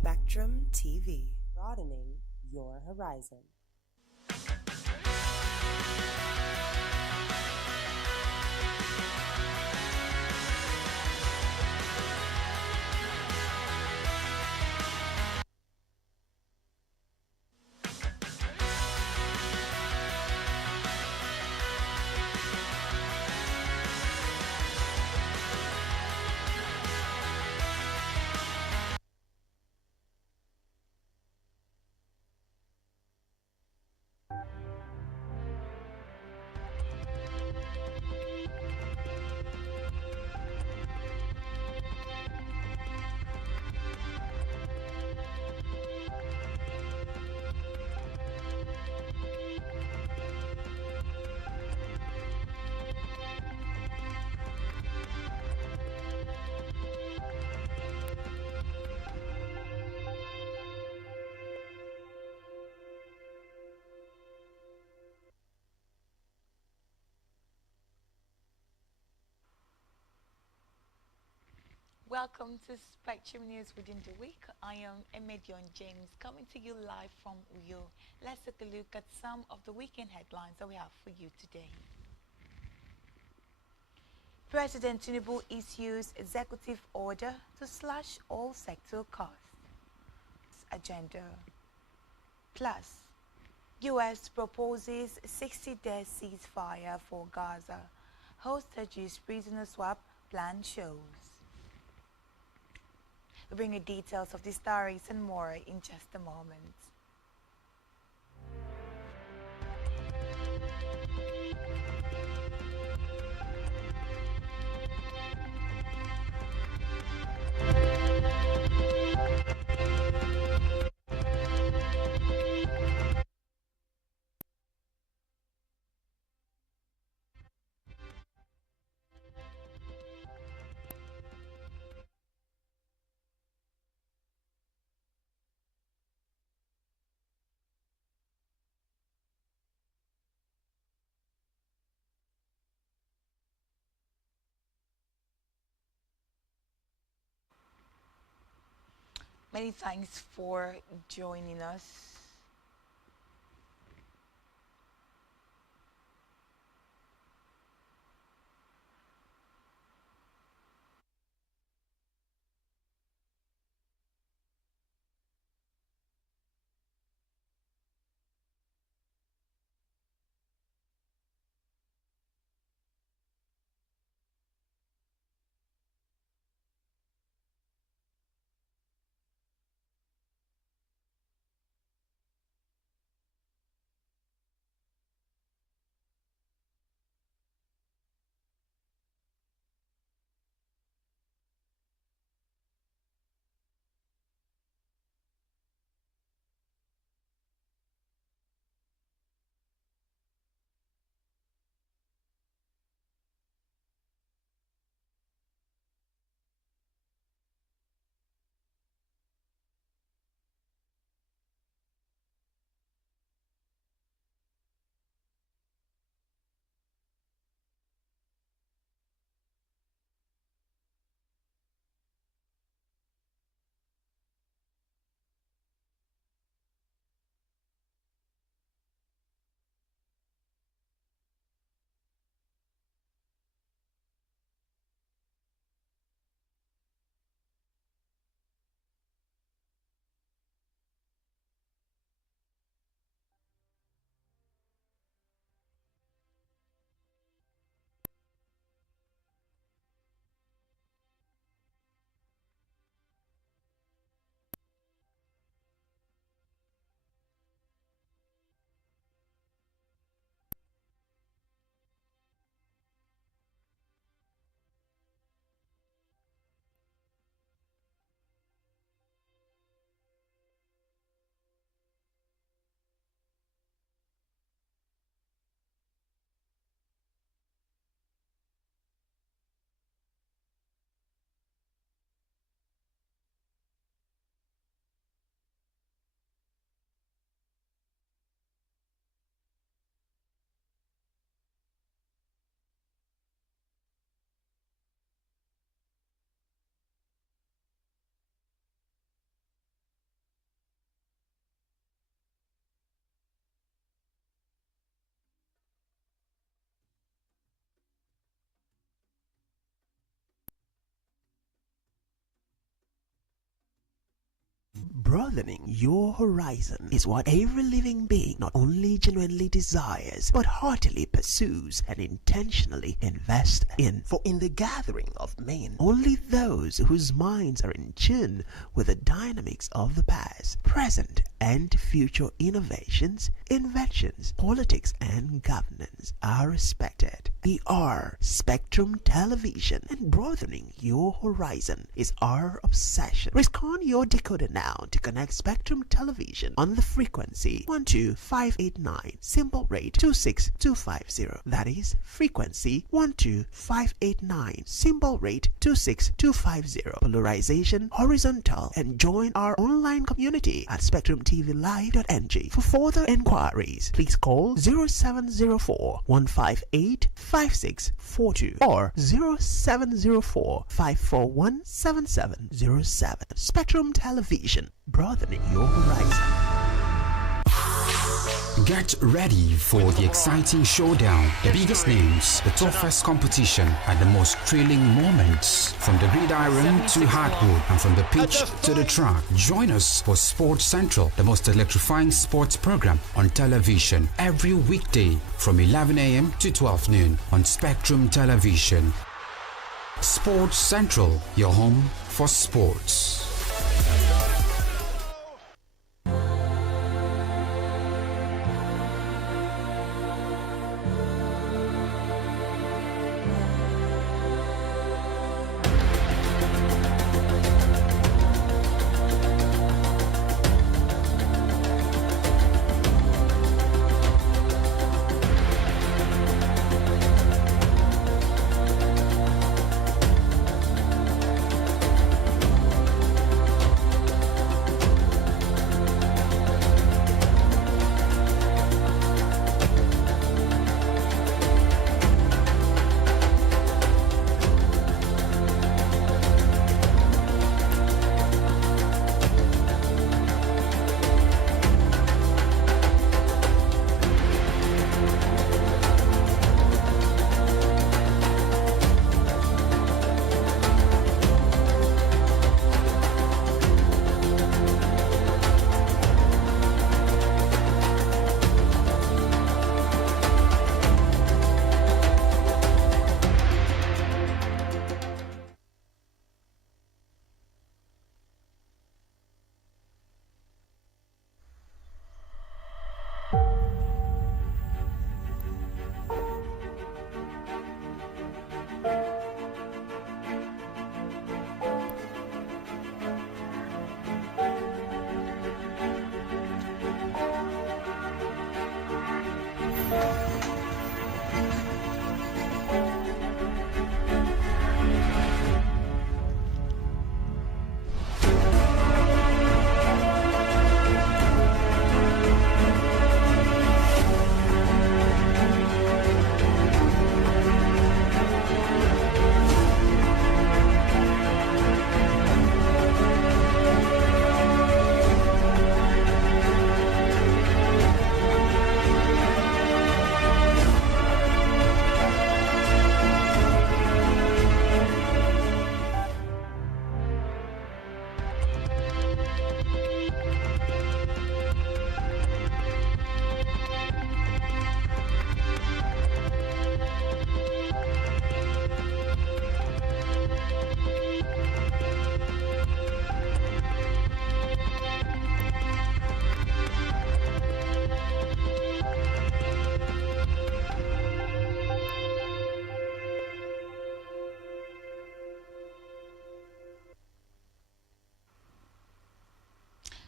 Spectrum TV, broadening your horizon. Welcome to Spectrum News within the week. I am Emedion James coming to you live from Uyo. Let's take a look at some of the weekend headlines that we have for you today. President Tinubu issues executive order to slash all sector costs. Agenda. Plus, U.S. proposes 60-day ceasefire for Gaza. Hostages prisoner swap plan shows. We'll bring you details of the stories and more in just a moment. Many thanks for joining us. Broadening your horizon is what every living being not only genuinely desires, but heartily pursues and intentionally invests in. For in the gathering of men, only those whose minds are in tune with the dynamics of the past, present, and future innovations, inventions, politics, and governance are respected. We are Spectrum Television, and broadening your horizon is our obsession. Rescan your decoder now to connect Spectrum Television on the frequency 12589, symbol rate 26250. That is frequency 12589, symbol rate 26250. Polarization horizontal, and join our online community at spectrumtvlive.ng. For further inquiries, please call 0704 158 5642 or 0704 541 7707. Spectrum Television, broadening your horizon. Get ready for the exciting showdown, the biggest names, the toughest competition, and the most thrilling moments. From the gridiron to hardwood, and from the pitch to the track. Join us for Sports Central, the most electrifying sports program on television, every weekday from 11 a.m. to 12 noon on Spectrum Television. Sports Central, your home for sports.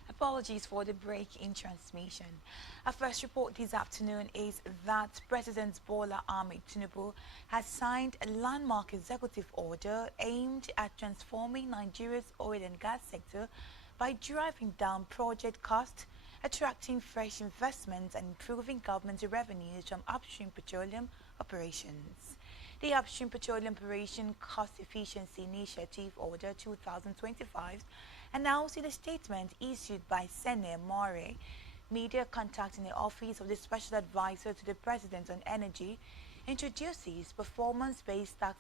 Apologies for the break in transmission. Our first report this afternoon is that President Bola Ahmed Tinubu has signed a landmark executive order aimed at transforming Nigeria's oil and gas sector by driving down project costs, attracting fresh investments, and improving government revenues from upstream petroleum operations. The Upstream Petroleum Operation Cost Efficiency Initiative Order 2025, announced in a statement issued by Sene More, media contacting the Office of the Special Advisor to the President on Energy, introduces performance-based tax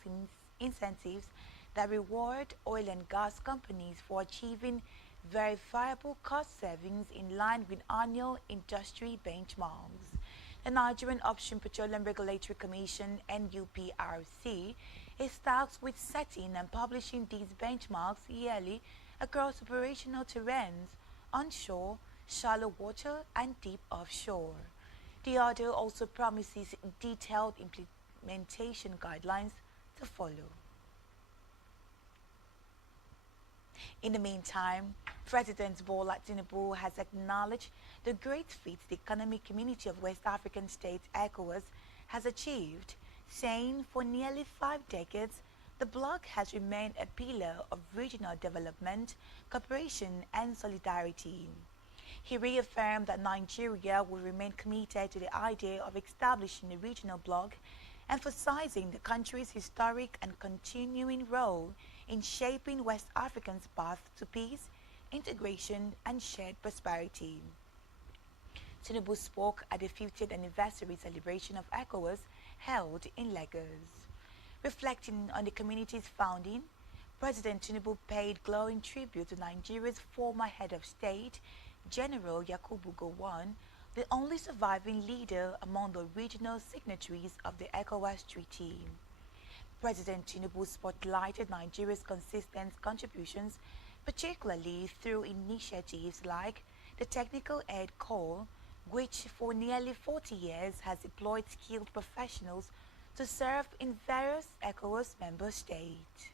incentives that reward oil and gas companies for achieving verifiable cost savings in line with annual industry benchmarks. The Nigerian Upstream Petroleum Regulatory Commission (NUPRC) is tasked with setting and publishing these benchmarks yearly across operational terrains, onshore, shallow water and deep offshore. The order also promises detailed implementation guidelines to follow. In the meantime, President Bola Tinubu has acknowledged the great feats the economic community of West African states ECOWAS has achieved, saying for nearly 5 decades, the bloc has remained a pillar of regional development, cooperation and solidarity. He reaffirmed that Nigeria will remain committed to the idea of establishing a regional bloc, emphasizing the country's historic and continuing role in shaping West Africa's path to peace, integration and shared prosperity. Tinubu spoke at the 50th anniversary celebration of ECOWAS held in Lagos. Reflecting on the community's founding, President Tinubu paid glowing tribute to Nigeria's former head of state, General Yakubu Gowon, the only surviving leader among the regional signatories of the ECOWAS Treaty. President Tinubu spotlighted Nigeria's consistent contributions, particularly through initiatives like the Technical Aid Corps, which for nearly 40 years has deployed skilled professionals to serve in various ECOWAS member states.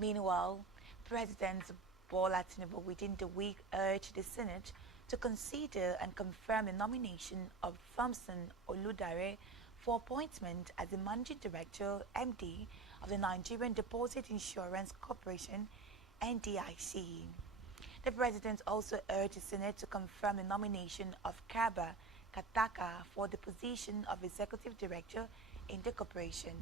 Meanwhile, President Bola Tinubu within the week urged the Senate to consider and confirm the nomination of Thompson Oludare for appointment as the Managing Director, MD, of the Nigerian Deposit Insurance Corporation, NDIC. The President also urged the Senate to confirm the nomination of Kaba Kataka for the position of Executive Director in the corporation.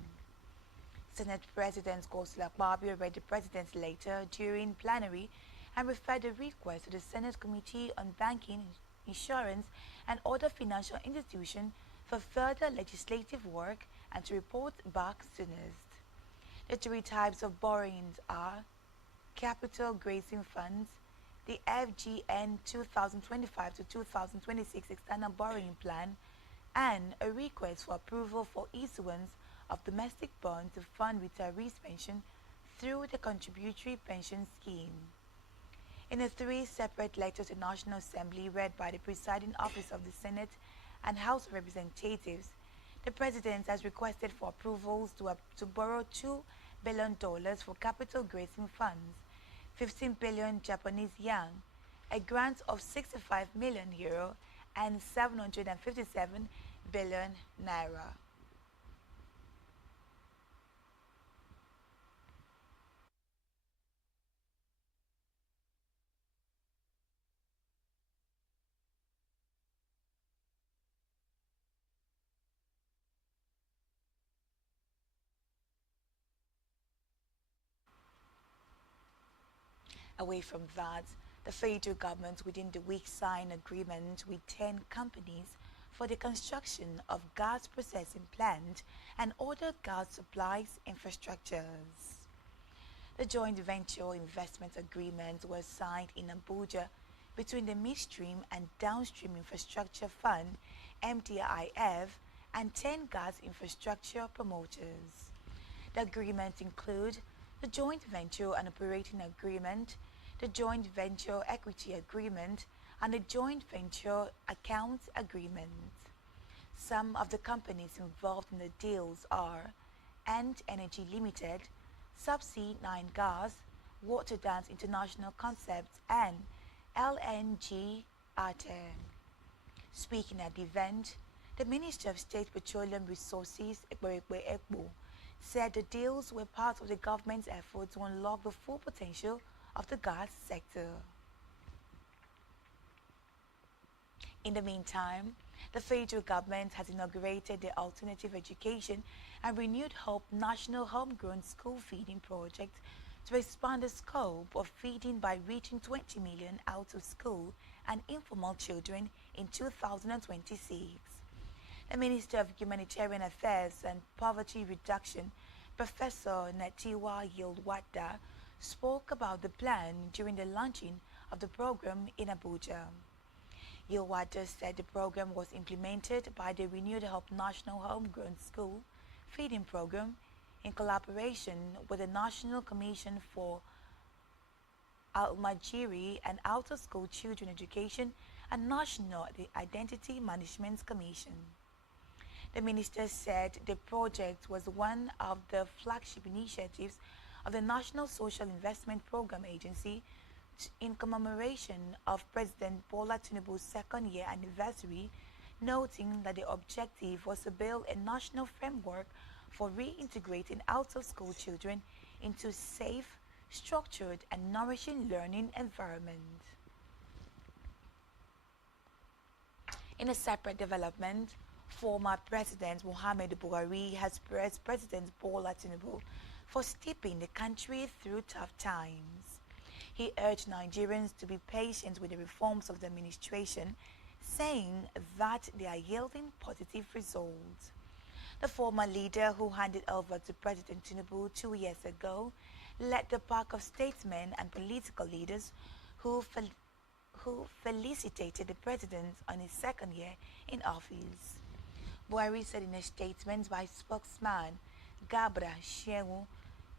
Senate President Godswill Akpabio read the President's letter during plenary and referred the request to the Senate Committee on Banking, Insurance and Other Financial Institutions for further legislative work and to report back soonest. The 3 types of borrowings are Capital Grazing Funds, the FGN 2025 to 2026 External Borrowing Plan, and a request for approval for issuance of domestic bonds to fund retirees' pension through the Contributory Pension Scheme. In the 3 separate letters to the National Assembly read by the presiding office of the Senate and House of Representatives, the President has requested for approvals to borrow $2 billion for capital grazing funds, 15 billion Japanese yen, a grant of 65 million euro, and 757 billion naira. Away from that, the federal government within the week signed agreement with 10 companies for the construction of gas processing plant and other gas supplies infrastructures. The joint venture investment agreement was signed in Abuja between the Midstream and Downstream Infrastructure Fund (MDIF) and 10 gas infrastructure promoters. The agreements include the joint venture and operating agreement, the joint venture equity agreement, and the joint venture accounts agreement. Some of the companies involved in the deals are End Energy Limited, Subsea 9 Gas, Waterdance International Concepts, and LNG Ate. Speaking at the event, the Minister of State Petroleum Resources, Ekperekpe Ekpo, said the deals were part of the government's effort to unlock the full potential of the gas sector. In the meantime, the federal government has inaugurated the Alternative Education and Renewed Hope National Homegrown School Feeding Project to expand the scope of feeding by reaching 20 million out of school and informal children in 2026. The Minister of Humanitarian Affairs and Poverty Reduction, Professor Natiwa Yilwada spoke about the plan during the launching of the program in Abuja. Yilwada said the program was implemented by the Renewed Hope National Homegrown School Feeding Program in collaboration with the National Commission for Al-Majiri and Out-of-School Children Education and National Identity Management Commission. The minister said the project was one of the flagship initiatives of the National Social Investment Program Agency in commemoration of President Bola Tinubu's second-year anniversary, noting that the objective was to build a national framework for reintegrating out-of-school children into safe, structured and nourishing learning environment. In a separate development, former President Muhammadu Buhari has praised President Bola Tinubu for stepping the country through tough times. He urged Nigerians to be patient with the reforms of the administration, saying that they are yielding positive results. The former leader, who handed over to President Tinubu 2 years ago, led the pack of statesmen and political leaders who felicitated the president on his second year in office. Buhari said in a statement by spokesman Gabra Shehu,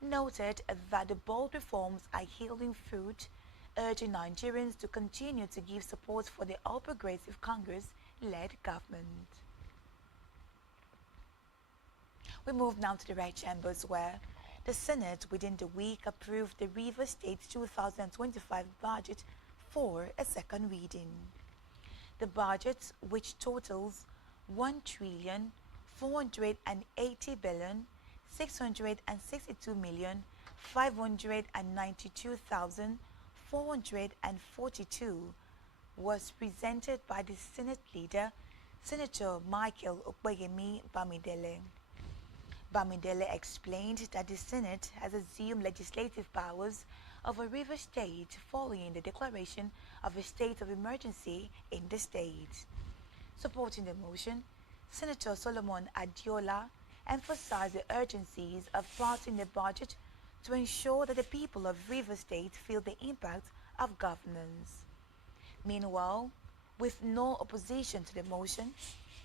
noted that the bold reforms are yielding fruit, urging Nigerians to continue to give support for the All Progressive Congress-led government. We move now to the Red Chambers, where the Senate within the week approved the Rivers State 2025 budget for a second reading. The budget, which totals 1,480,662,592,442, was presented by the Senate leader, Senator Michael Opeyemi Bamidele. Bamidele explained that the Senate has assumed legislative powers over Rivers State following the declaration of a state of emergency in the state. Supporting the motion, Senator Solomon Adiola emphasized the urgencies of passing the budget to ensure that the people of Rivers State feel the impact of governance. Meanwhile, with no opposition to the motion,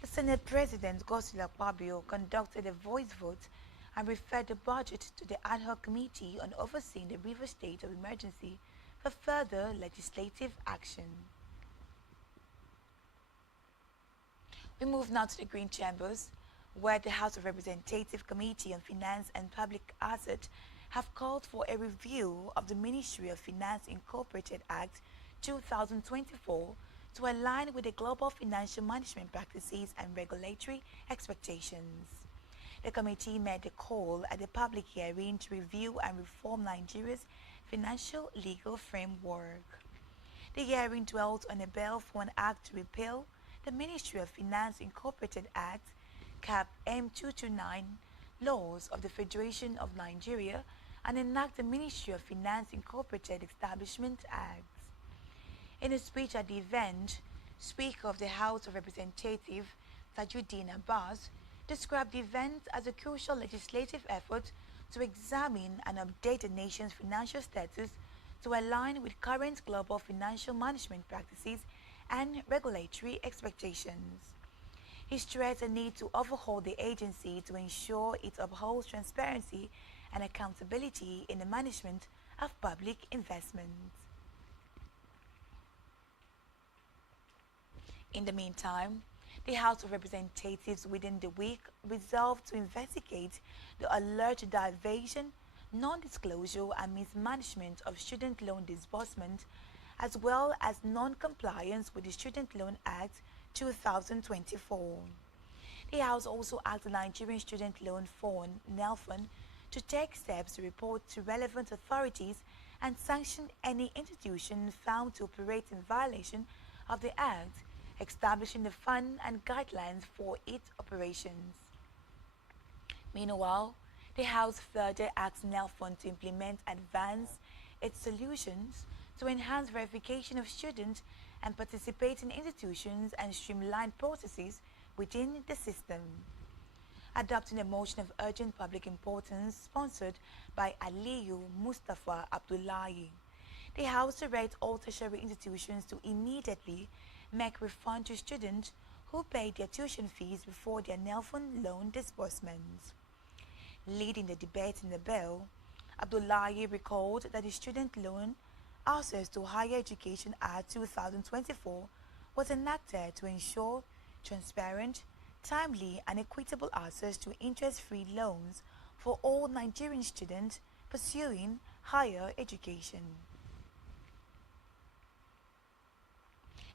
the Senate President Godswill Akpabio conducted a voice vote and referred the budget to the ad hoc committee on overseeing the Rivers State of Emergency for further legislative action. We move now to the Green Chambers, where the House of Representatives Committee on Finance and Public Assets have called for a review of the Ministry of Finance Incorporated Act 2024 to align with the global financial management practices and regulatory expectations. The committee made the call at the public hearing to review and reform Nigeria's financial legal framework. The hearing dwelt on a bill for an act to repeal the Ministry of Finance Incorporated Act, Cap M229, laws of the Federation of Nigeria, and enact the Ministry of Finance Incorporated Establishment Act. In a speech at the event, Speaker of the House of Representatives, Tajuddin Abbas, described the event as a crucial legislative effort to examine and update the nation's financial status to align with current global financial management practices and regulatory expectations. He stressed the need to overhaul the agency to ensure it upholds transparency and accountability in the management of public investments. In the meantime, the House of Representatives within the week resolved to investigate the alleged diversion, non-disclosure and mismanagement of student loan disbursement, as well as non-compliance with the Student Loan Act 2024. The House also asked the Nigerian Student Loan Fund, NELFUN, to take steps to report to relevant authorities and sanction any institution found to operate in violation of the Act, establishing the fund and guidelines for its operations. Meanwhile, the House further asked NELFUN to advance its solutions to enhance verification of students and participating institutions and streamline processes within the system. adopting a motion of urgent public importance sponsored by Aliyu Mustafa Abdullahi. The House directed all tertiary institutions to immediately make refund to students who paid their tuition fees before their NELFUN loan disbursements. Leading the debate in the bill, Abdullahi recalled that the Student Loan Access to Higher Education Act 2024 was enacted to ensure transparent, timely and equitable access to interest-free loans for all Nigerian students pursuing higher education.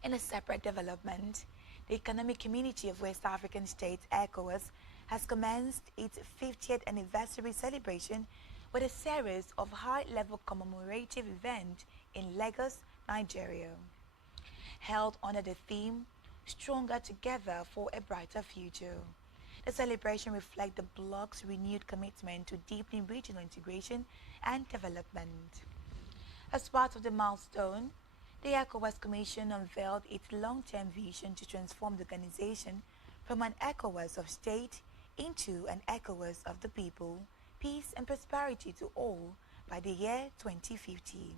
In a separate development, the Economic Community of West African States, ECOWAS, has commenced its 50th anniversary celebration with a series of high-level commemorative events in Lagos, Nigeria. Held under the theme, Stronger Together for a Brighter Future. The celebration reflects the bloc's renewed commitment to deepening regional integration and development. As part of the milestone, the ECOWAS Commission unveiled its long-term vision to transform the organization from an ECOWAS of state into an ECOWAS of the people, peace and prosperity to all by the year 2050.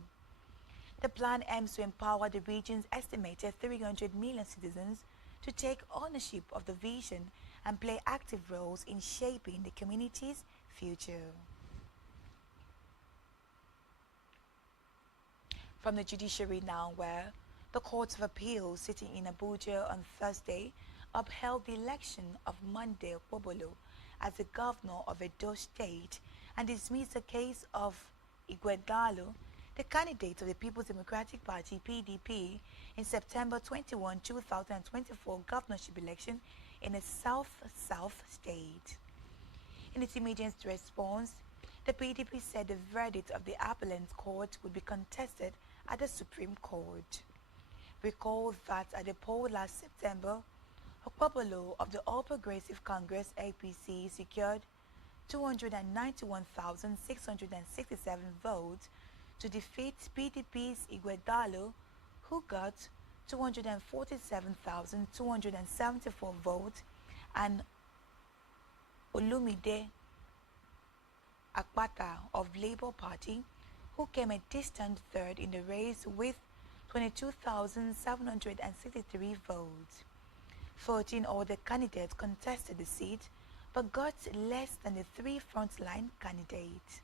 The plan aims to empower the region's estimated 300 million citizens to take ownership of the vision and play active roles in shaping the community's future. From the judiciary now, where the Court of Appeal sitting in Abuja on Thursday upheld the election of Monday Okpobolo as the governor of Edo State and dismissed the case of Igwedalo, the candidate of the People's Democratic Party (PDP) in September 21, 2024 governorship election in a South state. In its immediate response, the PDP said the verdict of the appellate court would be contested at the Supreme Court. Recall that at the poll last September, Okpobolo of the All Progressive Congress (APC) secured 291,667 votes to defeat PDP's Igwedalo, who got 247,274 votes, and Olumide Akpata of Labour Party, who came a distant third in the race with 22,763 votes. 14 other candidates contested the seat but got less than the three frontline candidates.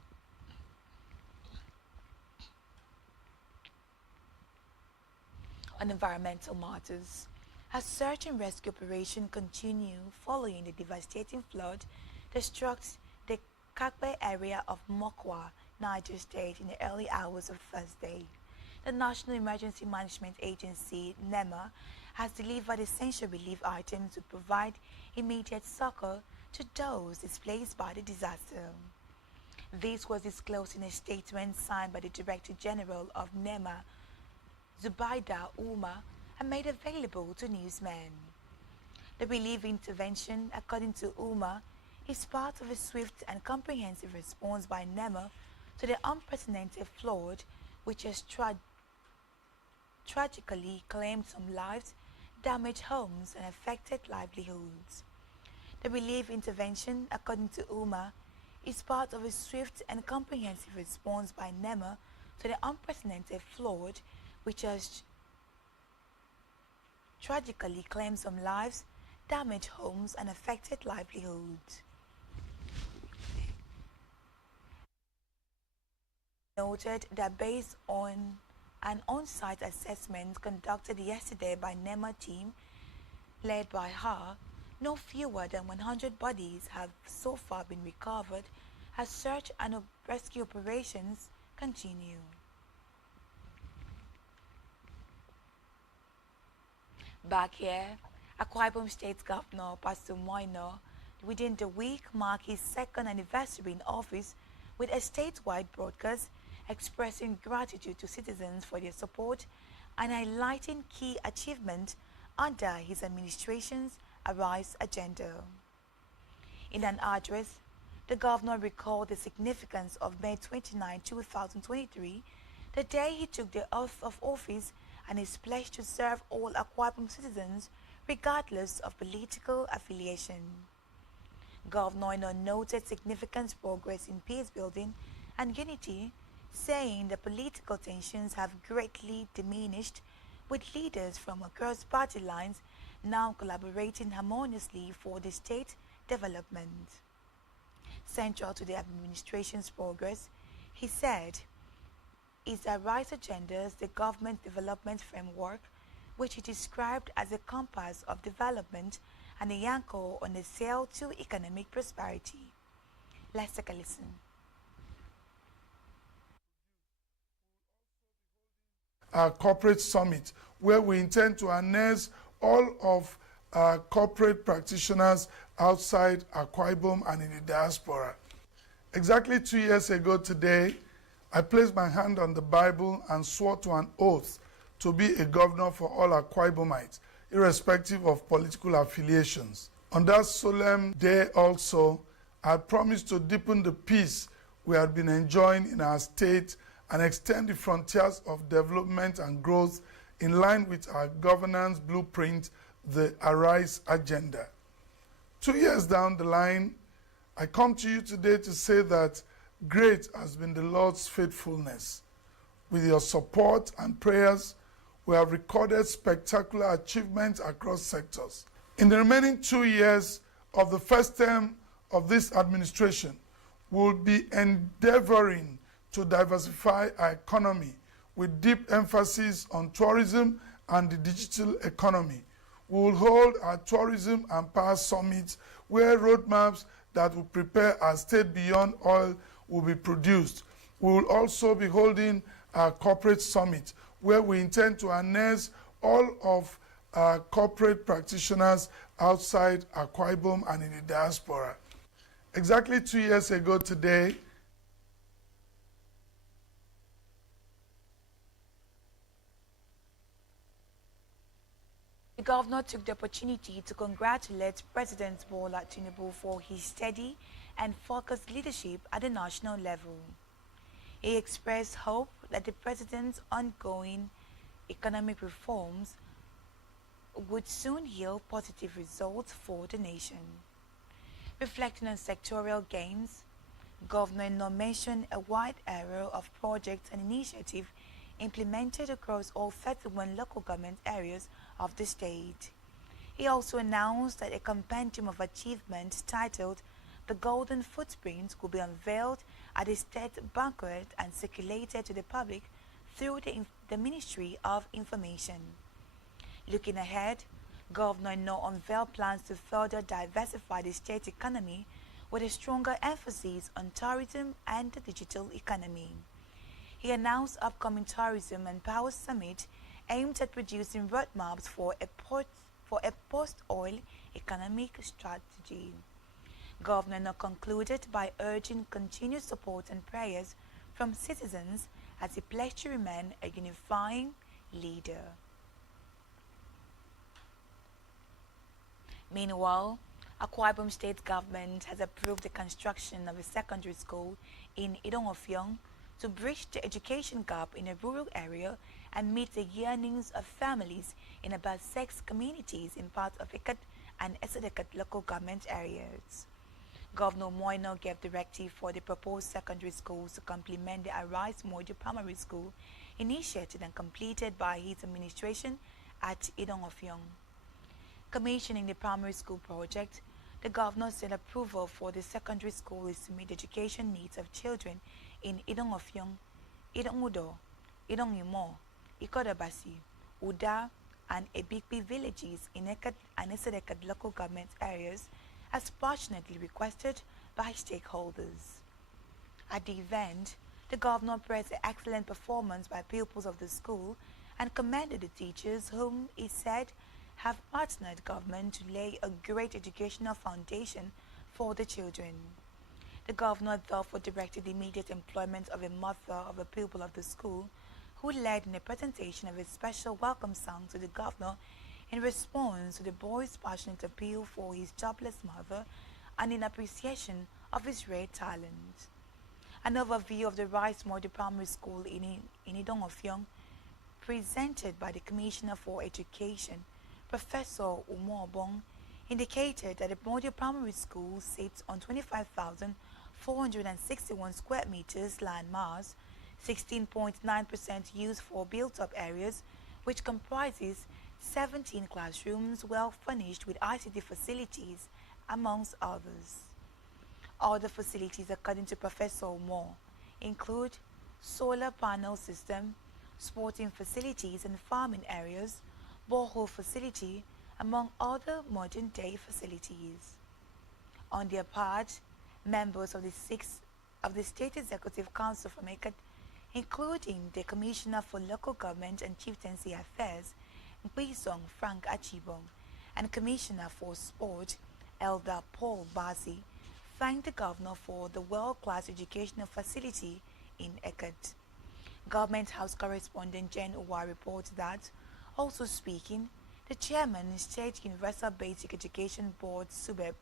On environmental matters, as search and rescue operations continue following the devastating flood that struck the Kakbe area of Mokwa, Niger State in the early hours of Thursday. The National Emergency Management Agency, NEMA, has delivered essential relief items to provide immediate succor to those displaced by the disaster. This was disclosed in a statement signed by the Director General of NEMA, Zubaida Umar, and made available to newsmen. The relief intervention, according to Umar, is part of a swift and comprehensive response by NEMA to the unprecedented flood which has tragically claimed some lives, damaged homes and affected livelihoods. The relief intervention, according to Umar, is part of a swift and comprehensive response by NEMA to the unprecedented flood which has tragically claimed some lives, damaged homes and affected livelihoods. Noted that based on an on-site assessment conducted yesterday by NEMA team led by her, no fewer than 100 bodies have so far been recovered as search and rescue operations continue. Back here, Akwa Ibom State Governor Pastor Moino, within the week, marked his second anniversary in office with a statewide broadcast expressing gratitude to citizens for their support and highlighting key achievements under his administration's Arise agenda. In an address, the governor recalled the significance of May 29, 2023, the day he took the oath of office, and his pledge to serve all Akwa Ibom citizens regardless of political affiliation. Governor Eno noted significant progress in peace building and unity, saying the political tensions have greatly diminished, with leaders from across party lines now collaborating harmoniously for the state development. Central to the administration's progress, he said, is the RISE agendas, the government development framework, which he described as a compass of development and a anchor on the sail to economic prosperity. Let's take a listen. Our corporate summit, where we intend to harness all of our corporate practitioners outside Akwa Ibom and in the diaspora. Exactly 2 years ago today, I placed my hand on the Bible and swore to an oath to be a governor for all Akwa Ibomites, irrespective of political affiliations. On that solemn day also, I promised to deepen the peace we had been enjoying in our state and extend the frontiers of development and growth in line with our governance blueprint, the ARISE agenda. 2 years down the line, I come to you today to say that great has been the Lord's faithfulness. With your support and prayers, we have recorded spectacular achievements across sectors. In the remaining 2 years of the first term of this administration, we will be endeavoring to diversify our economy with deep emphasis on tourism and the digital economy. We will hold our tourism and power summits where roadmaps that will prepare our state beyond oil will be produced. We will also be holding our corporate summit where we intend to harness all of our corporate practitioners outside Akwa Ibom and in the diaspora. Exactly 2 years ago today, the governor took the opportunity to congratulate President Bola Tinubu for his steady and focused leadership at the national level. He expressed hope that the president's ongoing economic reforms would soon yield positive results for the nation. Reflecting on sectorial gains, Governor Eno mentioned a wide array of projects and initiatives implemented across all 31 local government areas of the state. He also announced that a compendium of achievements titled The Golden Footprint will be unveiled at the state banquet and circulated to the public through the Ministry of Information. Looking ahead, Governor Eno unveiled plans to further diversify the state economy with a stronger emphasis on tourism and the digital economy. He announced upcoming tourism and power summit aimed at producing roadmaps for a post-oil economic strategy. Governor Eno concluded by urging continued support and prayers from citizens as he pledged to remain a unifying leader. Meanwhile, Akwa Ibom State Government has approved the construction of a secondary school in Idong-Ofiong to bridge the education gap in a rural area and meet the yearnings of families in about 6 communities in parts of Ikat and Esedekat local government areas. Governor Moino gave directive for the proposed secondary schools to complement the Arise Module Primary School initiated and completed by his administration at Idong-Ofiong. Commissioning the primary school project, the governor said approval for the secondary school is to meet the education needs of children in Idong-Ofiong, Idong-Udo, Idong-Imo, Ikodabasi, Uda, and Ebikpi villages in Ekat and Esedekat local government areas as passionately requested by stakeholders. At the event, the governor praised the excellent performance by pupils of the school and commended the teachers whom he said have partnered government to lay a great educational foundation for the children. The governor therefore directed the immediate employment of a mother of a pupil of the school who led in a presentation of a special welcome song to the governor in response to the boy's passionate appeal for his jobless mother and in appreciation of his rare talent. An overview of the Rice Model Primary School in Idong-Ofiong, presented by the Commissioner for Education, Professor Umo Obong, indicated that the model primary school sits on 25,461 square meters land mass, 16.9% used for built-up areas, which comprises 17 classrooms well furnished with ICT facilities, amongst others. Other facilities, according to Professor Moore, include solar panel system, sporting facilities and farming areas, borehole facility, among other modern-day facilities. On their part, members of the State Executive Council from ECAD, including the Commissioner for Local Government and Chieftaincy Affairs, Nkwisong Frank Achibong, and Commissioner for Sport, Elder Paul Basi, thanked the Governor for the world-class educational facility in ECAD. Government House correspondent Jen Uwa reports that, also speaking, the chairman, State Universal Basic Education Board SUBEB,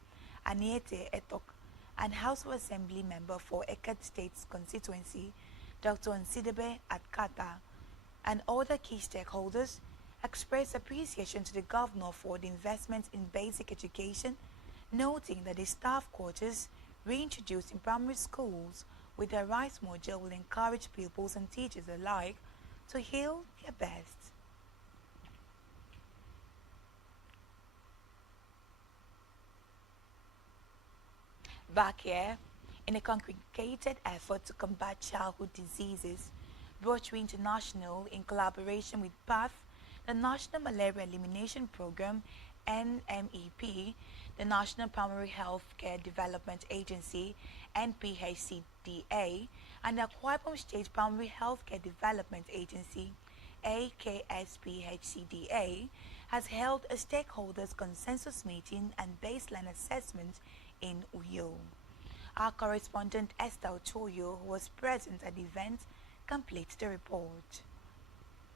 Aniete Etok, and House of Assembly member for ECAD State's constituency, Dr. Nsidebe Atkata, and other key stakeholders expressed appreciation to the governor for the investment in basic education, noting that the staff quarters reintroduced in primary schools with the RISE module will encourage pupils and teachers alike to heal their best. Back here, in a congregated effort to combat childhood diseases, Rotary International, in collaboration with PATH, the National Malaria Elimination Program, NMEP, the National Primary Health Care Development Agency, NPHCDA, and the Akwa Ibom State Primary Health Care Development Agency, AKSPHCDA, has held a stakeholders consensus meeting and baseline assessment in Uyo. Our correspondent Esther Ochoyo, who was present at the event, completes the report.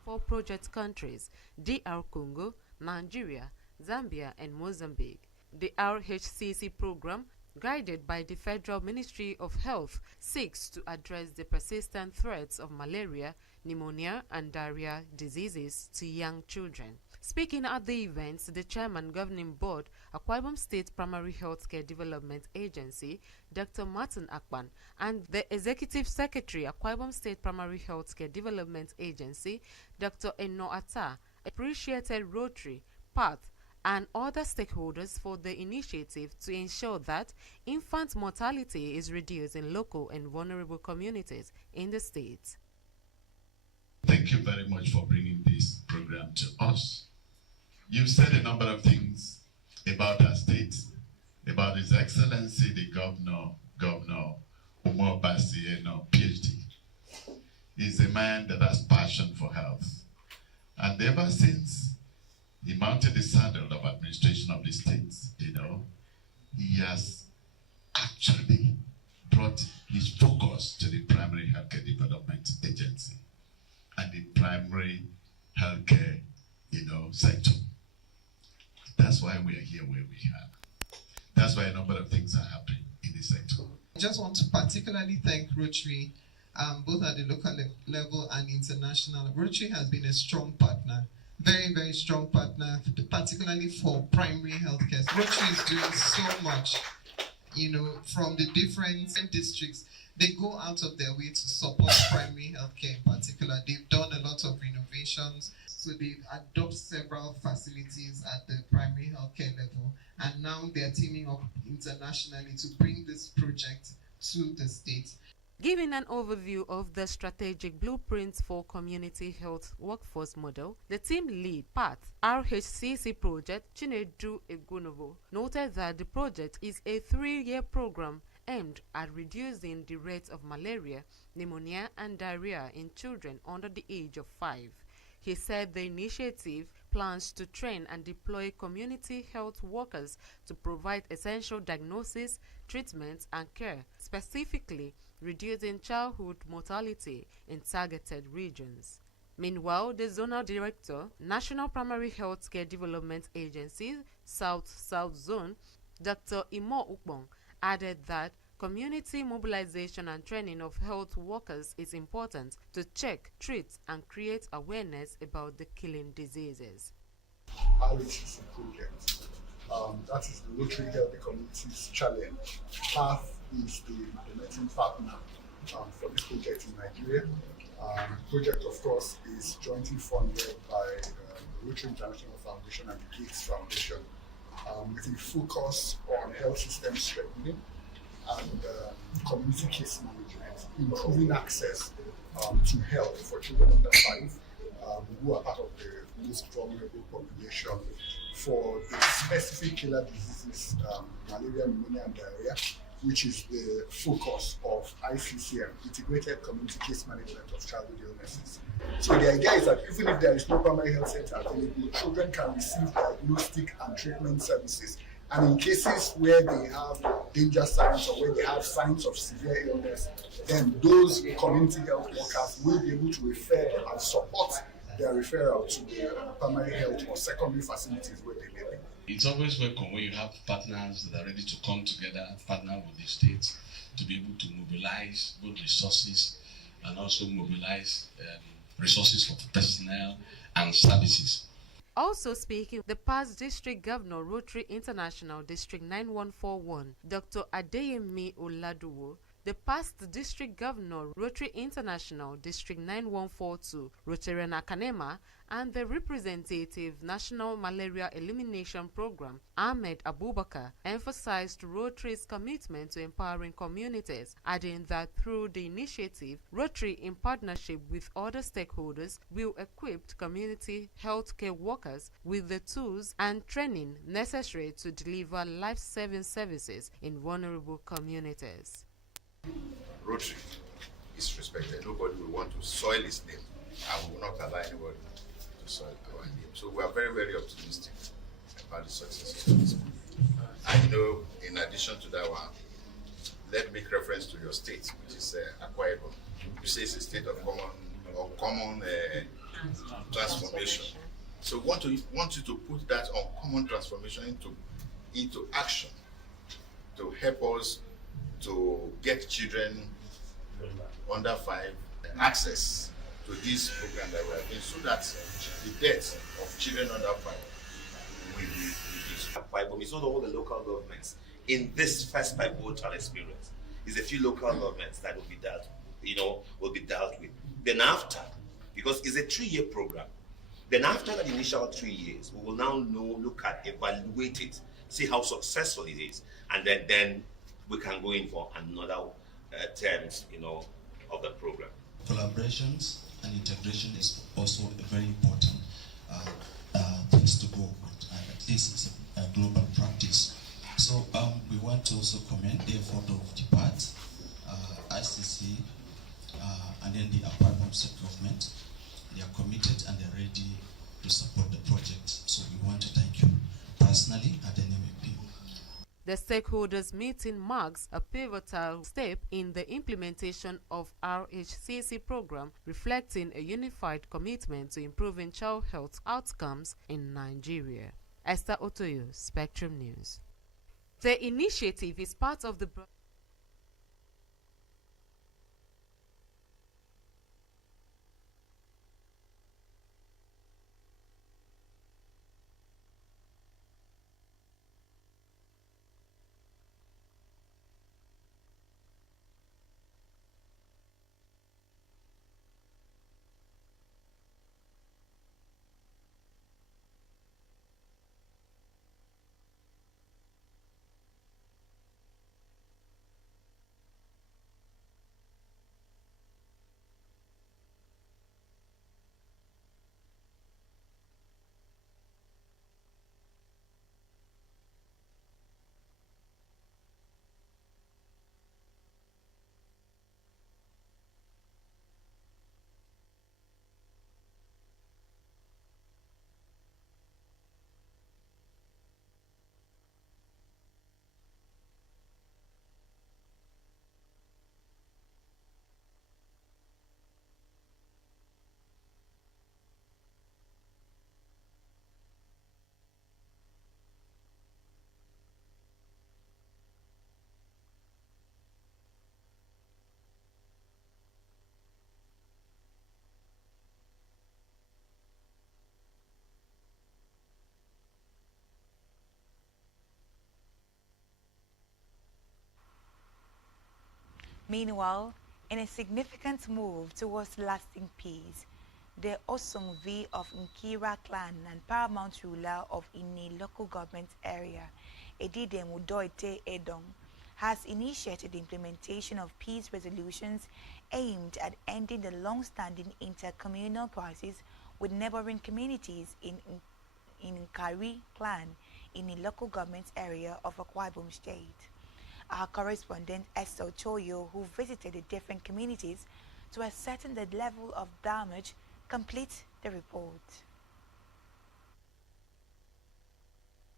4 project countries, DR Congo, Nigeria, Zambia and Mozambique. The RHCC program, guided by the Federal Ministry of Health, seeks to address the persistent threats of malaria, pneumonia and diarrhea diseases to young children. Speaking at the event, the Chairman Governing Board, Akwa Ibom State Primary Healthcare Development Agency, Dr. Martin Akpan, and the Executive Secretary, Akwa Ibom State Primary Healthcare Development Agency, Dr. Eno Atta, appreciated Rotary, PATH, and other stakeholders for the initiative to ensure that infant mortality is reduced in local and vulnerable communities in the state. Thank you very much for bringing this program to us. You've said a number of things about our state, about His Excellency the Governor Umar Basieno, PhD. He's a man that has passion for health. And ever since he mounted the saddle of administration of the state, he has actually brought his focus to the Primary Healthcare Development Agency and the primary healthcare, sector. That's why we are here where we are. That's why a number of things are happening in this sector. I just want to particularly thank Rotary, both at the local level and international. Rotary has been a strong partner, very, very strong partner, particularly for primary healthcare. Rotary is doing so much, from the different districts. They go out of their way to support primary healthcare in particular. They've done a lot of renovations, so they've adopted several facilities at the primary healthcare level, and now they're teaming up internationally to bring this project to the state. Giving an overview of the strategic blueprints for community health workforce model, the team lead, PATH, RHCC project, Chinedu Egunovo, noted that the project is a 3-year program aimed at reducing the rates of malaria, pneumonia and diarrhea in children under the age of 5. He said the initiative plans to train and deploy community health workers to provide essential diagnosis, treatment and care, specifically reducing childhood mortality in targeted regions. Meanwhile, the Zonal Director, National Primary Health Care Development Agency, South Zone, Dr. Imo Ukbong, added that community mobilization and training of health workers is important to check, treat, and create awareness about the killing diseases. RHCC project That is the Rotary Healthy Communities Challenge. PATH is the implementing partner for this project in Nigeria. The project, of course, is jointly funded by the Rotary International Foundation and the Gates Foundation, with a focus on health system strengthening and community case management, improving access to health for children under 5 who are part of the most vulnerable population for the specific killer diseases, malaria, pneumonia, and diarrhea, which is the focus of ICCM, Integrated Community Case Management of Childhood Illnesses. So the idea is that even if there is no primary health center available, children can receive diagnostic and treatment services. And in cases where they have danger signs or where they have signs of severe illness, then those community health workers will be able to refer them and support their referral to the primary health or secondary facilities where they live in. It's always welcome when you have partners that are ready to come together, partner with the states to be able to mobilize both resources and also mobilize resources for personnel and services. Also speaking, the past District Governor, Rotary International District 9141, Dr. Adeyemi Oladuwo, the past District Governor, Rotary International District 9142, Rotarian Akanema, and the representative National Malaria Elimination Program, Ahmed Abubakar, emphasized Rotary's commitment to empowering communities, adding that through the initiative, Rotary, in partnership with other stakeholders, will equip community healthcare workers with the tools and training necessary to deliver life-saving services in vulnerable communities. Rotary is respected. Nobody will want to soil his name, and we will not allow anybody to soil our name. So we are very, very optimistic about the success of this. And in addition to that one, let me make reference to your state, which is Akwa Ibom. You say it's a state of common transformation. So we want you to put that on common transformation into action to help us to get children under 5 access to this program that we are doing, so that the deaths of children under 5 will be reduced. It's not all the local governments in this first pivotal experience. It's a few local governments that will be dealt with. Then after, because it's a 3-year program, then after that initial 3 years, we will now look at, evaluate it, see how successful it is, and then we can go in for another terms, of the program. Collaborations and integration is also a very important things to go with. At least it's a global practice. So we want to also commend the effort of the PATH, ICC, and then the Akwa Ibom State government. They are committed and they're ready to support the project. So we want to thank you personally at NMAP. The stakeholders meeting marks a pivotal step in the implementation of RHCC program, reflecting a unified commitment to improving child health outcomes in Nigeria. Esther Otoyo, Spectrum News. The initiative is part of the Meanwhile, in a significant move towards lasting peace, the Osungvi of Nkira clan and paramount ruler of Ini local government area, Edide Mudoite Edong, has initiated the implementation of peace resolutions aimed at ending the long-standing intercommunal crisis with neighboring communities in Nkari clan in the local government area of Akwa Ibom State. Our correspondent Esther Choyo, who visited the different communities to ascertain the level of damage, completes the report.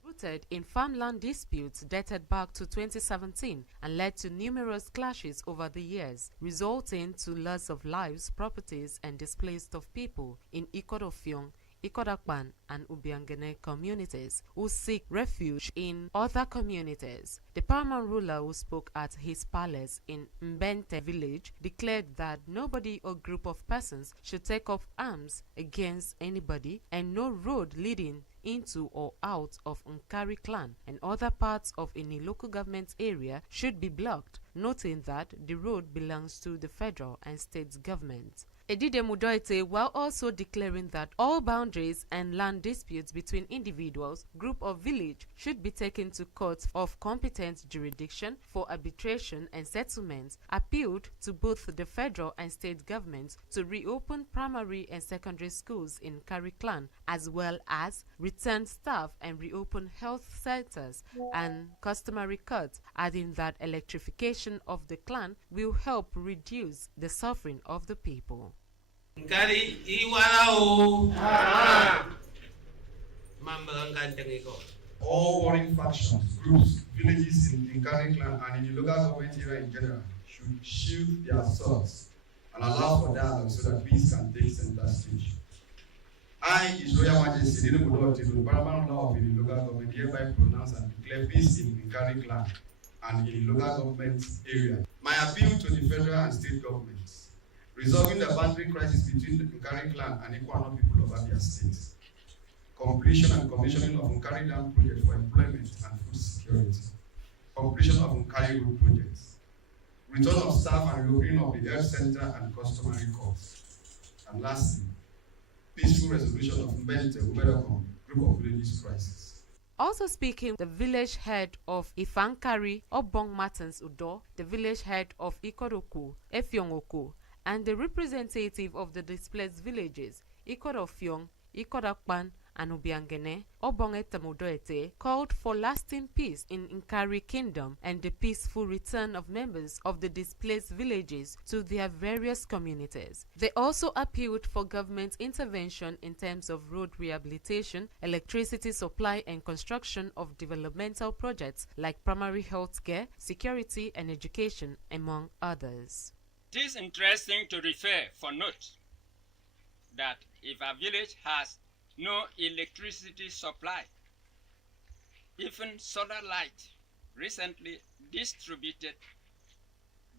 Rooted in farmland disputes dated back to 2017 and led to numerous clashes over the years, resulting to loss of lives, properties and displaced of people in Ikodofiong, Ikodakpan and Ubiangene communities who seek refuge in other communities. The paramount ruler who spoke at his palace in Mbente village declared that nobody or group of persons should take up arms against anybody and no road leading into or out of Nkari clan and other parts of any local government area should be blocked, noting that the road belongs to the federal and state government. Edide Mudoite, while also declaring that all boundaries and land disputes between individuals, group or village should be taken to courts of competent jurisdiction for arbitration and settlements, appealed to both the federal and state governments to reopen primary and secondary schools in Nkari clan, as well as return staff and reopen health centers and customary courts, adding that electrification of the clan will help reduce the suffering of the people. Nkari iwarao. All warring factions, groups, villages in Nkari clan and in the local government area in general should shield their swords and allow for dialogue so that peace can take center stage. I, His Royal Majesty, the paramount law of the local government, hereby pronounce and declare peace in Nkari clan and in the local government area. My appeal to the federal and state governments, resolving the boundary crisis between the Nkari clan and Ikwana people of Abia State. Completion and commissioning of Nkari Dam project for employment and food security. Completion of Nkari Road projects. Return of staff and reopening of the health center and customary courts. And lastly, peaceful resolution of Mbente Ubedakom group of villages crisis. Also speaking, the village head of Ifankari, Obong Martins Udo, the village head of Ikodoku, Efyongoko, and the representative of the displaced villages, Ikodofiong, Ikodakpan, and Ubiangene, Obongete Mudoete, called for lasting peace in Nkari Kingdom and the peaceful return of members of the displaced villages to their various communities. They also appealed for government intervention in terms of road rehabilitation, electricity supply and construction of developmental projects like primary health care, security and education, among others. It is interesting to refer for note that if a village has no electricity supply, even solar light recently distributed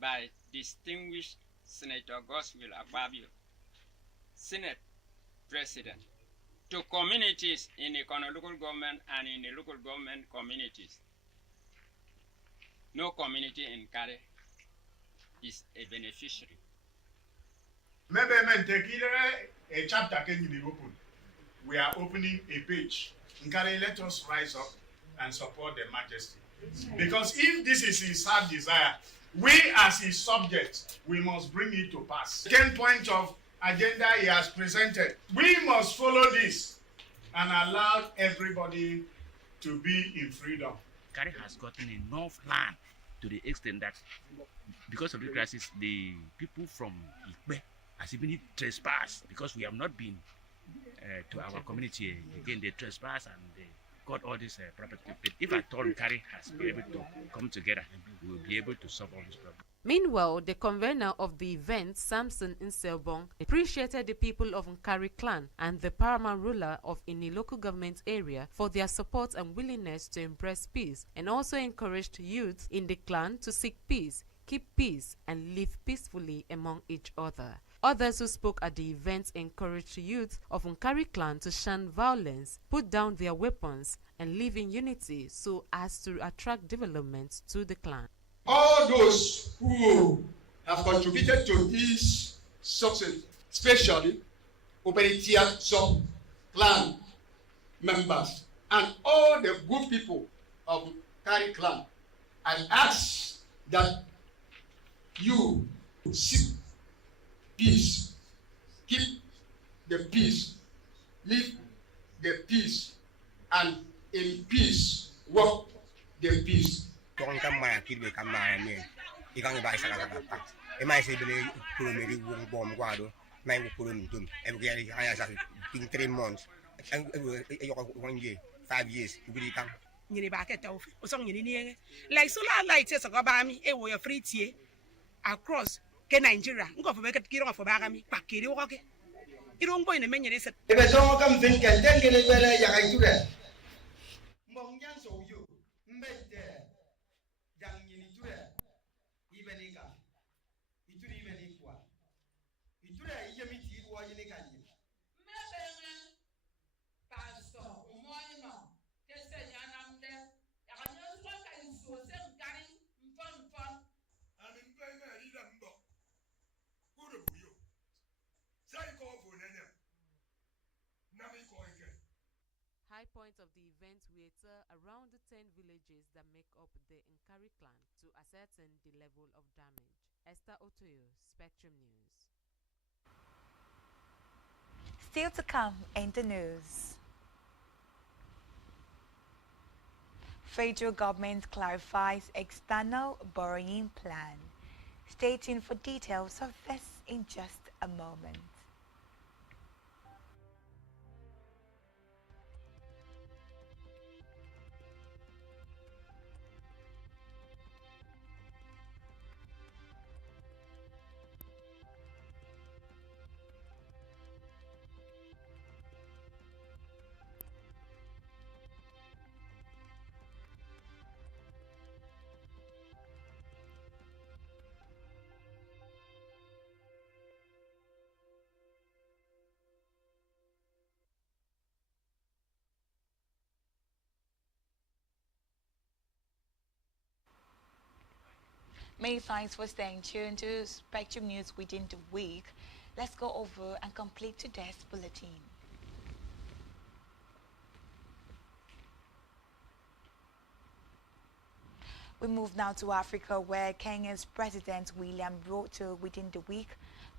by distinguished Senator Godswill Akpabio, Senate President, to communities in Ikono local government and in the local government communities. No community in Nkari is a beneficiary. Maybe a chapter can be open. We are opening a page. Nkari, let us rise up and support the Majesty. Because if this is his heart desire, we as his subjects, we must bring it to pass. Second point of agenda he has presented, we must follow this and allow everybody to be in freedom. Nkari has gotten enough land to the extent that because of the crisis, the people from Ikbe has even trespassed because we have not been to our community. Again, they trespass and they got all this property. But if at all Nkari has been able to come together, we will be able to solve all this problem. Meanwhile, the convener of the event, Samson Inselbong, appreciated the people of Nkari clan and the paramount ruler of Ini local government area for their support and willingness to embrace peace, and also encouraged youth in the clan to seek peace, keep peace, and live peacefully among each other. Others who spoke at the event encouraged youth of Nkari clan to shun violence, put down their weapons, and live in unity so as to attract development to the clan. all those who have contributed to this success, especially Operitian sub-clan members and all the good people of Kari clan. I ask that you seek peace, keep the peace, live the peace, and in peace work the peace. In 3 months, 5 years, nyere ba keta o so nyere ni like solar light so go ba mi e wo your free tie across ke Nigeria ngo fo be ke kiro fo ba ga mi pa kiri wo ke iro ngo ine menyere se e be so kam fin ke den ke le bele ya ga ture mo nyan so yo mbete jang nyini ture ibeni ka ituri ibeni kwa iture yemi ti wo yini ka ni High point of the event were around the 10 villages that make up the Nkari clan to ascertain the level of damage. Esther Otoyo, Spectrum News. Still to come in the news. Federal government clarifies external borrowing plan. Stay tuned for details of this in just a moment. Many thanks for staying tuned to Spectrum News within the week. Let's go over and complete today's bulletin. We move now to Africa, where Kenya's President William Ruto within the week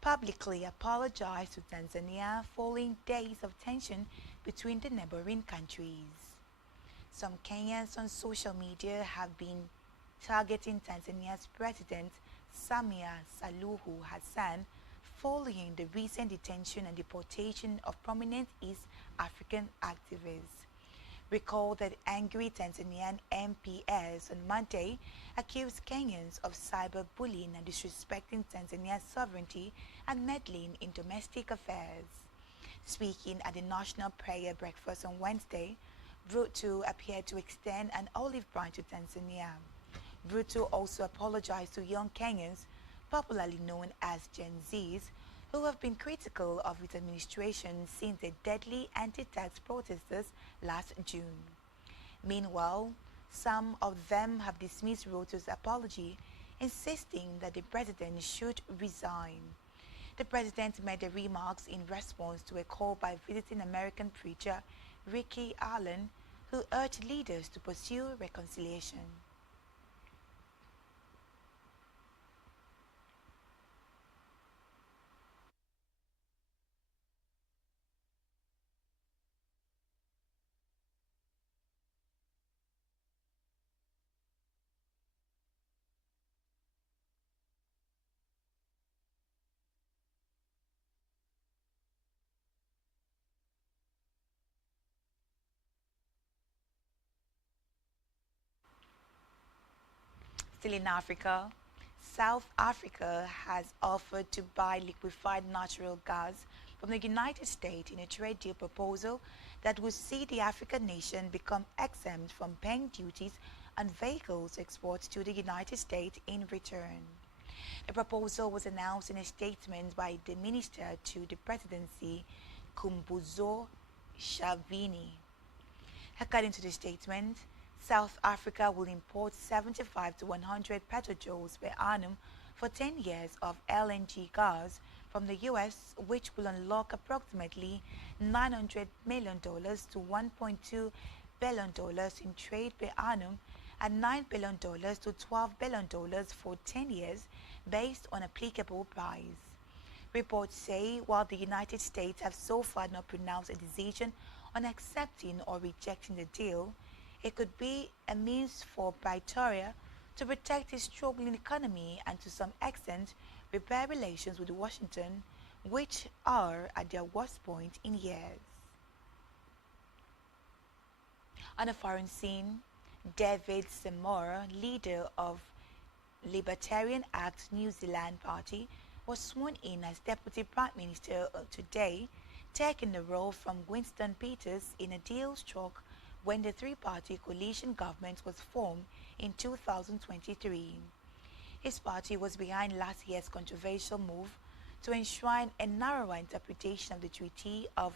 publicly apologized to Tanzania following days of tension between the neighboring countries. Some Kenyans on social media have been targeting Tanzania's President Samia Suluhu Hassan following the recent detention and deportation of prominent East African activists. Recall that angry Tanzanian MPs on Monday accused Kenyans of cyberbullying and disrespecting Tanzania's sovereignty and meddling in domestic affairs. Speaking at the National Prayer Breakfast on Wednesday, Ruto appeared to extend an olive branch to Tanzania. Ruto also apologized to young Kenyans, popularly known as Gen Zs, who have been critical of his administration since the deadly anti-tax protesters last June. Meanwhile, some of them have dismissed Ruto's apology, insisting that the president should resign. The president made the remarks in response to a call by visiting American preacher Ricky Allen, who urged leaders to pursue reconciliation. Still in Africa, South Africa has offered to buy liquefied natural gas from the United States in a trade deal proposal that would see the African nation become exempt from paying duties on vehicles exported to the United States in return. The proposal was announced in a statement by the Minister to the Presidency, Khumbudzo Ntshavheni. According to the statement, South Africa will import 75 to 100 petajoules per annum for 10 years of LNG gas from the U.S., which will unlock approximately $900 million to $1.2 billion in trade per annum and $9 billion to $12 billion for 10 years based on applicable price. Reports say while the United States have so far not pronounced a decision on accepting or rejecting the deal, it could be a means for Pretoria to protect its struggling economy and to some extent repair relations with Washington, which are at their worst point in years. On a foreign scene, David Seymour, leader of Libertarian Act New Zealand Party, was sworn in as Deputy Prime Minister today, taking the role from Winston Peters in a deal struck when the three-party coalition government was formed in 2023. His party was behind last year's controversial move to enshrine a narrower interpretation of the Treaty of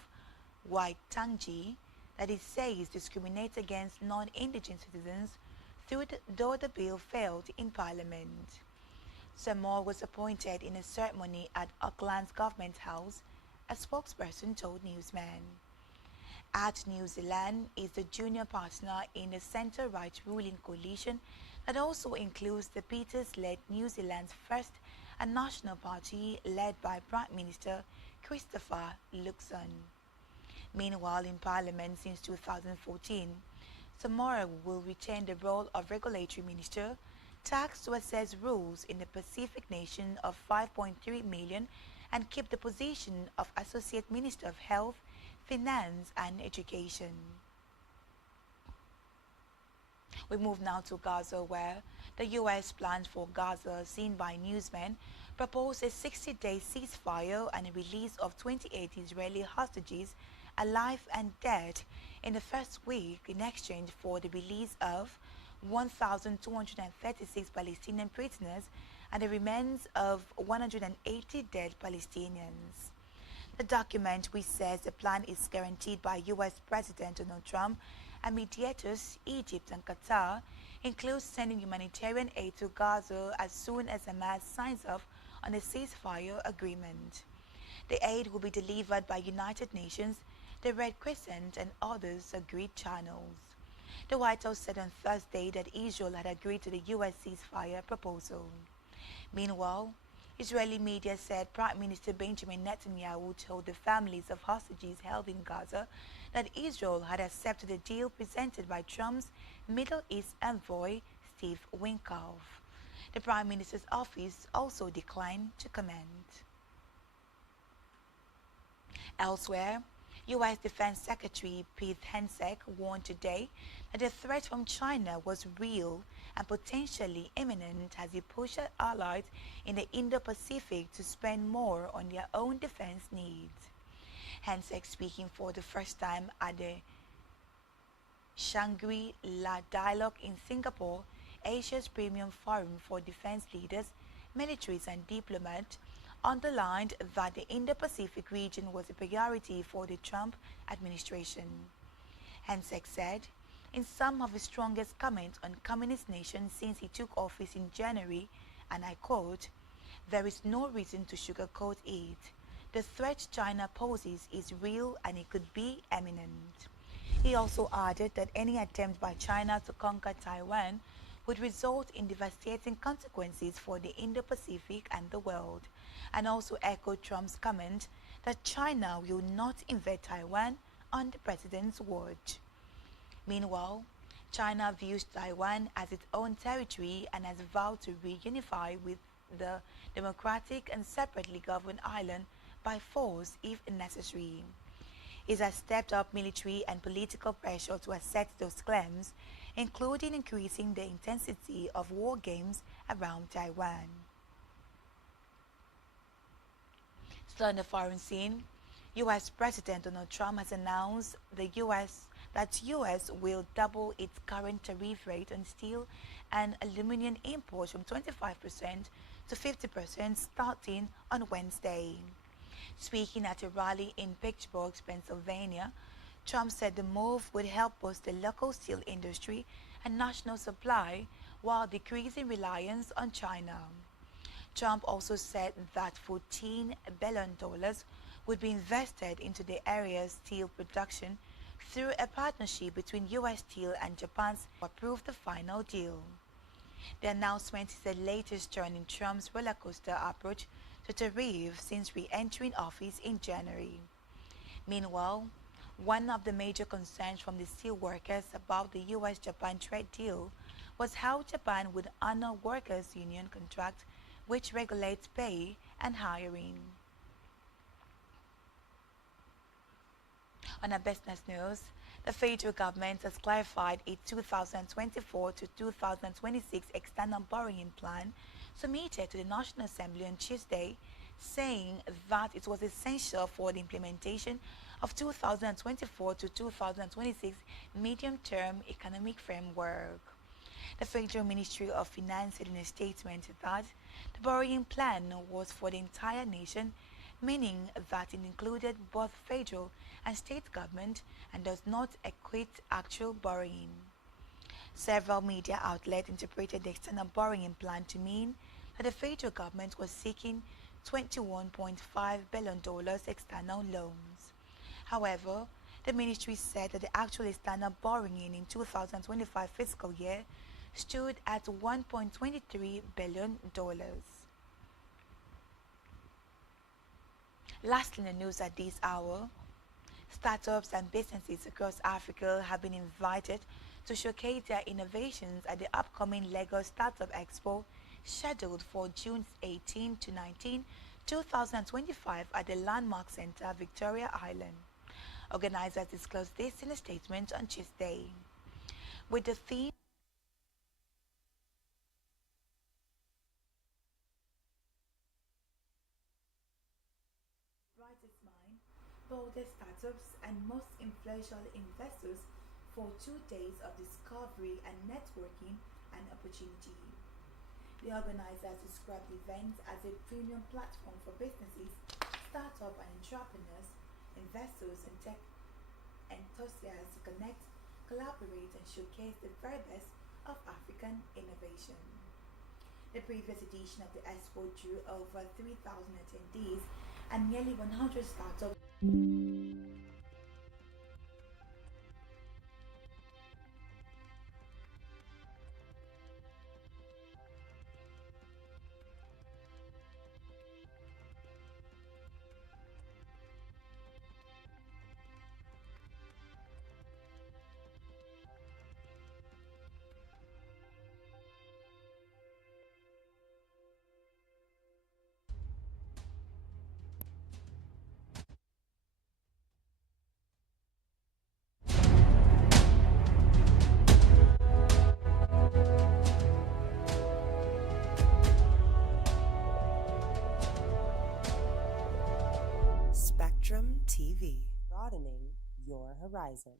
Waitangi that it says discriminates against non-Indigenous citizens, though the bill failed in Parliament. Seymour was appointed in a ceremony at Auckland's Government House, a spokesperson told Newsman. At New Zealand is the junior partner in the centre-right ruling coalition that also includes the Peters-led New Zealand's first and national party led by Prime Minister Christopher Luxon. Meanwhile, in Parliament since 2014, Seymour will retain the role of regulatory minister, tasked to assess rules in the Pacific nation of 5.3 million and keep the position of Associate Minister of Health, Finance and Education. We move now to Gaza, where the U.S. plans for Gaza, seen by Newsmen, proposed a 60-day ceasefire and a release of 28 Israeli hostages alive and dead in the first week in exchange for the release of 1,236 Palestinian prisoners and the remains of 180 dead Palestinians. The document, which says the plan is guaranteed by U.S. President Donald Trump and mediators Egypt and Qatar, includes sending humanitarian aid to Gaza as soon as Hamas signs off on a ceasefire agreement. The aid will be delivered by United Nations, the Red Crescent and others agreed channels. The White House said on Thursday that Israel had agreed to the U.S. ceasefire proposal. Meanwhile, Israeli media said Prime Minister Benjamin Netanyahu told the families of hostages held in Gaza that Israel had accepted a deal presented by Trump's Middle East envoy Steve Witkoff. The Prime Minister's office also declined to comment. Elsewhere, U.S. Defense Secretary Pete Hegseth warned today that the threat from China was real and potentially imminent as he pushed allies in the Indo-Pacific to spend more on their own defense needs. Hegseth, speaking for the first time at the Shangri-La Dialogue in Singapore, Asia's premium forum for defense leaders, militaries and diplomats, underlined that the Indo-Pacific region was a priority for the Trump administration. Hegseth said, in some of his strongest comments on communist nations since he took office in January, and I quote, "There is no reason to sugarcoat it. The threat China poses is real and it could be imminent." He also added that any attempt by China to conquer Taiwan would result in devastating consequences for the Indo-Pacific and the world, and also echoed Trump's comment that China will not invade Taiwan on the president's watch. Meanwhile, China views Taiwan as its own territory and has vowed to reunify with the democratic and separately governed island by force if necessary. It has stepped up military and political pressure to assert those claims, including increasing the intensity of war games around Taiwan. Still on the foreign scene, U.S. President Donald Trump has announced that U.S. will double its current tariff rate on steel and aluminum imports from 25% to 50% starting on Wednesday. Speaking at a rally in Pittsburgh, Pennsylvania, Trump said the move would help boost the local steel industry and national supply while decreasing reliance on China. Trump also said that $14 billion would be invested into the area's steel production through a partnership between U.S. Steel and Japan's approved the final deal. The announcement is the latest turn in Trump's rollercoaster approach to tariffs since re-entering office in January. Meanwhile, one of the major concerns from the steel workers about the U.S.-Japan trade deal was how Japan would honor workers' union contract which regulates pay and hiring. On a business news, the federal government has clarified its 2024 to 2026 external borrowing plan submitted to the National Assembly on Tuesday, saying that it was essential for the implementation of 2024 to 2026 medium-term economic framework. The Federal Ministry of Finance said in a statement that the borrowing plan was for the entire nation, meaning that it included both federal and state government and does not equate actual borrowing. Several media outlets interpreted the external borrowing plan to mean that the federal government was seeking $21.5 billion external loans. However, the ministry said that the actual external borrowing in 2025 fiscal year stood at $1.23 billion. Lastly, in the news at this hour, startups and businesses across Africa have been invited to showcase their innovations at the upcoming Lagos Startup Expo scheduled for June 18 to 19, 2025 at the Landmark Center, Victoria Island. Organizers disclosed this in a statement on Tuesday. With the theme brightest mind, boldest startups and most influential investors for 2 days of discovery and networking and opportunity. The organizers described the event as a premium platform for businesses, startup and entrepreneurs, investors and tech enthusiasts to connect, collaborate and showcase the very best of African innovation. The previous edition of the Expo drew over 3,000 attendees and nearly 100 startups. Spectrum TV, broadening your horizon.